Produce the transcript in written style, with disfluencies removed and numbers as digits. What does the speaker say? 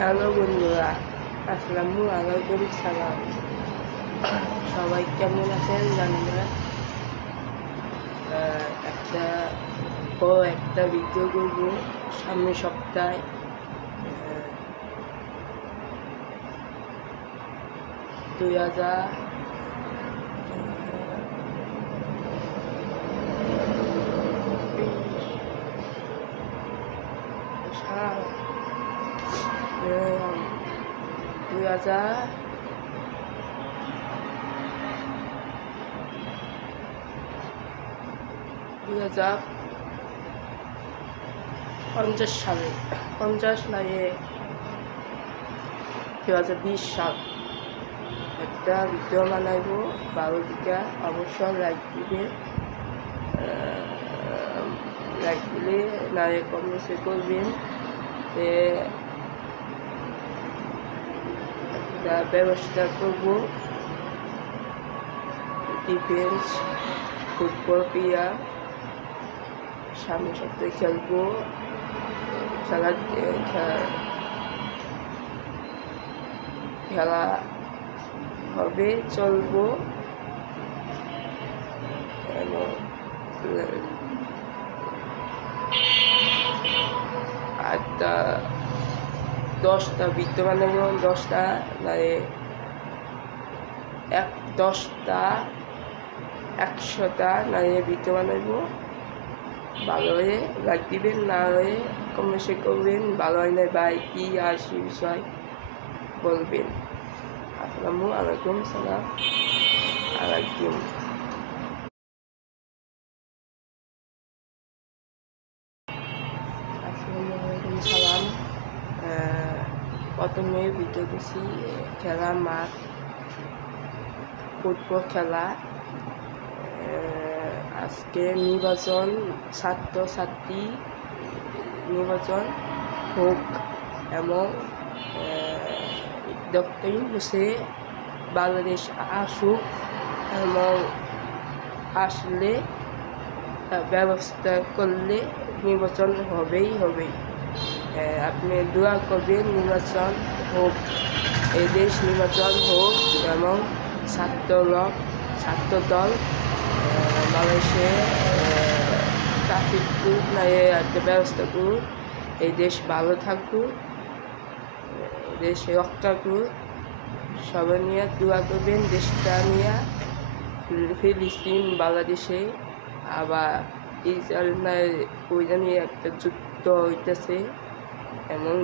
Hello বন্ধুরা, আসসালামু আলাইকুম। সালাম। সবাই কেমন আছেন জানি না। একটা ভিডিও করবো সামনের সপ্তাহে। 2000 50 সালে 2020 সাল একটা ভিডিও বানাইব। ভালো দিকে অবশ্যই লাইক দিলে নারে কমেন্ট করবেন। একটা ব্যবস্থা করব ডিফেন্স ফুটবল প্লেয়ার সামনের সপ্তাহে খেলবো। খেলা হবে, চলবো এবং একটা 10টা বিদ্যমান এবং 10টা মানে 10টা 100টা নারী বিদ্যমান হইব। ভালো হয়ে লাইক দিবেন, না হয়ে কমেন্ট করবেন। ভালো হয় না ভাই কি আর সে বিষয় বলবেন। আসসালামু আলাইকুম। সালাম আলাইকুম। সালাম। প্রথমে ভিডিও দিছি খেলা মাঠ, ফুটবল খেলা। আজকে নির্বাচন, ছাত্রছাত্রী নির্বাচন হোক এবং ডক্টর ইউনূসে বাংলাদেশ আসুক এবং আসলে ব্যবস্থা করলে নির্বাচন হবেই। আপনি দোয়া করবেন নির্বাচন হোক, এই দেশ নির্বাচন হোক এবং ছাত্রদল বাংলাদেশে ট্রাফিক একটা ব্যবস্থা করুক। এই দেশ ভালো থাকুক, দেশ রক্ষা করুক। সবাই নিয়ে দোয়া করবেন। দেশটা নিয়ে ফিলিস্তিন বাংলাদেশে আবার ইসরায়েল ওইটা নিয়ে একটা যুদ্ধ হইতেছে এমন